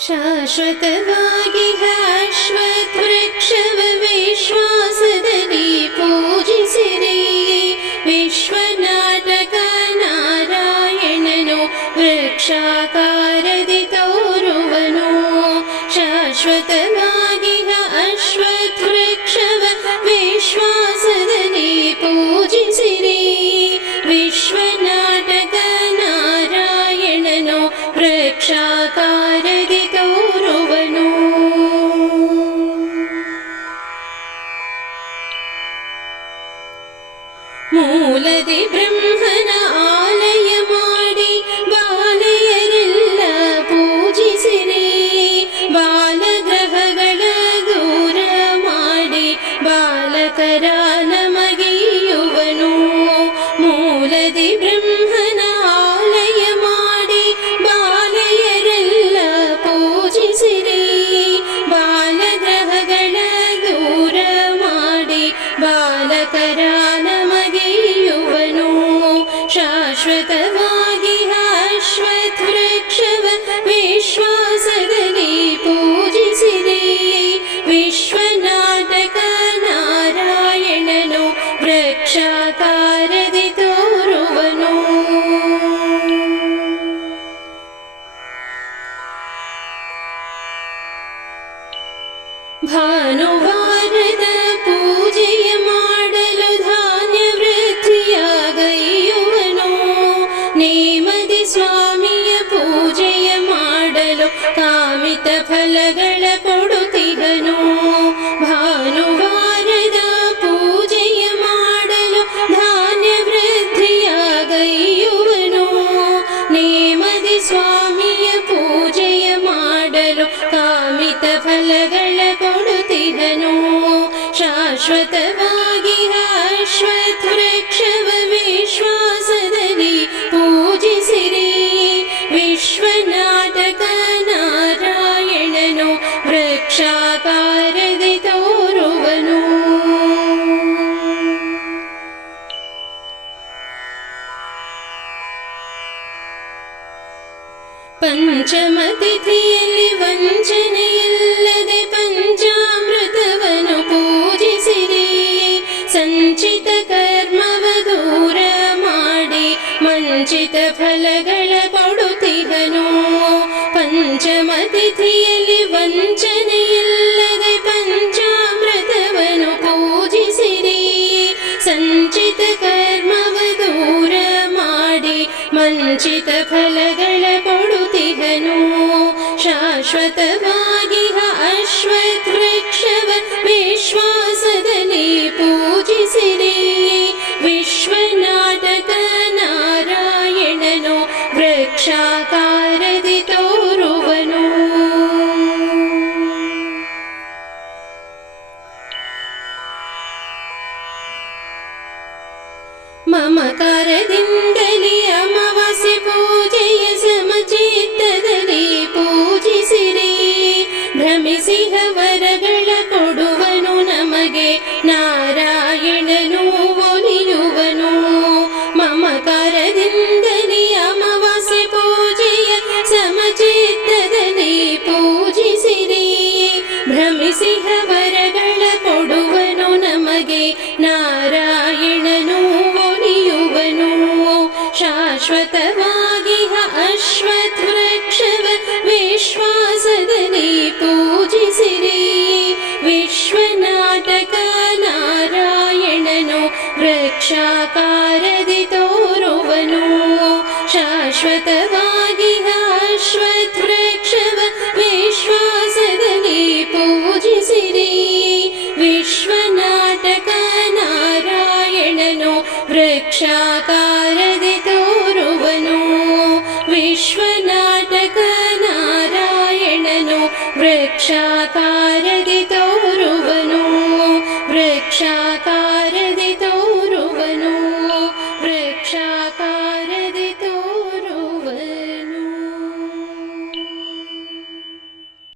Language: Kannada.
ಶಾಶ್ವತವಾಗಿ ಅಶ್ವತ್ಥವೃಕ್ಷವ ವಿಶ್ವಾಸದಲ್ಲಿ ಪೂಜಿಸಿರಿ. ವಿಶ್ವನಾಟಕ ನಾರಾಯಣನು ವೃಕ್ಷಾಕಾರದಿ ತೋರುವನು. ಶಾಶ್ವತವಾಗಿ ಅಶ್ವತ್ಥವೃಕ್ಷವ ವಿಶ್ವಾಸದಲ್ಲಿ ಪೂಜಿಸಿರಿ. ವಿಶ್ವನಾಟಕ ನಾರಾಯಣನು ವೃಕ್ಷಾಕಾರದಿ ತೋರುವನು. ಮೂಲದಿ ಬ್ರಹ್ಮನ ಆಲಯ ಮಾಡಿ ಬಾಲೆಯರೆಲ್ಲ ಪೂಜಿಸಿರಿ. ಬಾಲಗ್ರಹಗಳ ದೂರ ಮಾಡಿ ಬಾಲಕರ ನಮಗೀಯುವನು. ಮೂಲದಿ ಬ್ರಹ್ಮನ ಆಲಯ ಮಾಡಿ ಬಾಲೆಯರೆಲ್ಲ ಪೂಜಿಸಿರಿ. ಬಾಲಗ್ರಹಗಳ ದೂರ ಮಾಡಿ ಬಾಲಕರ ನಮಗೀಯುವನು. ಶಾಶ್ವತವಾಗಿ ಅಶ್ವತ್ಥವೃಕ್ಷವ ವಿಶ್ವಾಸದಲ್ಲಿ ಪೂಜಿಸಿರಿ. ವಿಶ್ವನಾಟಕ ನಾರಾಯಣನು ವೃಕ್ಷಾಕಾರದಿ ತೋರುವನು. ಭಾನುವಾರದ ಪೂಜೆಯ ಮಾಡಲು ಧಾನ್ಯ ವೃದ್ಧಿಯಾಗೈಯುವನು. ನೇಮದಿ ಸ್ವಾಮಿಯ ಪೂಜೆಯ ಮಾಡಲು ಕಾಮಿತ ಫಲಗಳ ಕೊಡುತ್ತಿಗನು. ಭಾನುವಾರದ ಪೂಜೆಯ ಮಾಡಲು ಧಾನ್ಯ ವೃದ್ಧಿಯಾಗೈಯುವನು. ನೇಮದಿ ಸ್ವಾಮಿಯ ಪೂಜೆಯ ಮಾಡಲು ಕಾಮಿತ ಫಲಗಳ ಕೊಡುತ್ತಿಗನು. ಶಾಶ್ವತವಾಗಿ ಅಶ್ವತ್ಥವೃಕ್ಷವ ವಿಶ್ವಾಸದಲ್ಲಿ ಪೂಜಿಸಿರಿ. ವಿಶ್ವನಾಟಕ ನಾರಾಯಣನು ವೃಕ್ಷಾಕಾರದಿ ತೋರುವನು. ಪಂಚಮ ತಿಥಿಯಲ್ಲಿ ವಂಚನೆಯಿಲ್ಲದೆ ಪಂಚಾಮೃತವನ್ನು ಪೂಜಿಸಿರಿ. ಸಂಚಿತ ಕರ್ಮವ ದೂರ ಮಾಡಿ ಮಂಚಿತ ಫಲಗಳ ಕೊಡುತ್ತಿಗನು. ಪಂಚಮ ತಿಥಿಯಲ್ಲಿ ವಂಚನೆಯಿಲ್ಲದೆ ಪಂಚಾಮೃತವನ್ನು ಪೂಜಿಸಿರಿ. ಸಂಚಿತ ಕರ್ಮವ ದೂರ ಮಾಡಿ ಮಂಚಿತ ಫಲಗಳ ಕೊಡುತ್ತಿಗನು. ಶಾಶ್ವತವಾಗಿ ಅಶ್ವತ್ಥವೃಕ್ಷವ ವಿಶ್ವಾಸದಲ್ಲಿ ಪೂಜಿಸಿರಿ. ವಿಶ್ವನಾಟಕ ನಾರಾಯಣನು ವೃಕ್ಷಾಕಾರದಿ ತೋರುವನು. ಮಮಕಾರದಿಂದಲೇ ಅಮಾವಾಸ್ಯೆ ಪೂಜೆಯ ಸಮಚಿತ್ತದಲ್ಲಿ ಪೂಜಿಸಿರಿ. ಭ್ರಮಿಸಿಹ ವರಗಳ ಕೊಡುವನು ನಮಗೆ ನಾರಾಯಣನು ಒಲಿಯುವನು. ಮಮಕಾರದಿಂದಲೇ ಅಮಾವಾಸ್ಯೆ ಪೂಜೆಯ ಸಮಚಿತ್ತದಲ್ಲಿ ಪೂಜಿಸಿರಿ. ಭ್ರಮಿಸಿಹ ವರಗಳ ಕೊಡುವನು ನಮಗೆ ನಾರಾಯಣನು ಒಲಿಯುವನು. ಶಾಶ್ವತವಾಗಿ ಅಶ್ವತ್ಥವೃಕ್ಷವ ವಿಶ್ವಾಸದಲ್ಲಿ ಪೂಜಿಸಿರಿ. ವಿಶ್ವನಾಟಕ ನಾರಾಯಣನು ವೃಕ್ಷಾಕಾರದಿ ತೋರುವನು. ಶಾಶ್ವತವಾಗಿ ಅಶ್ವತ್ಥವೃಕ್ಷವ ವಿಶ್ವಾಸದಲ್ಲಿ ಪೂಜಿಸಿರಿ. ವಿಶ್ವನಾಟಕ ನಾರಾಯಣನು ವೃಕ್ಷಾಕಾರ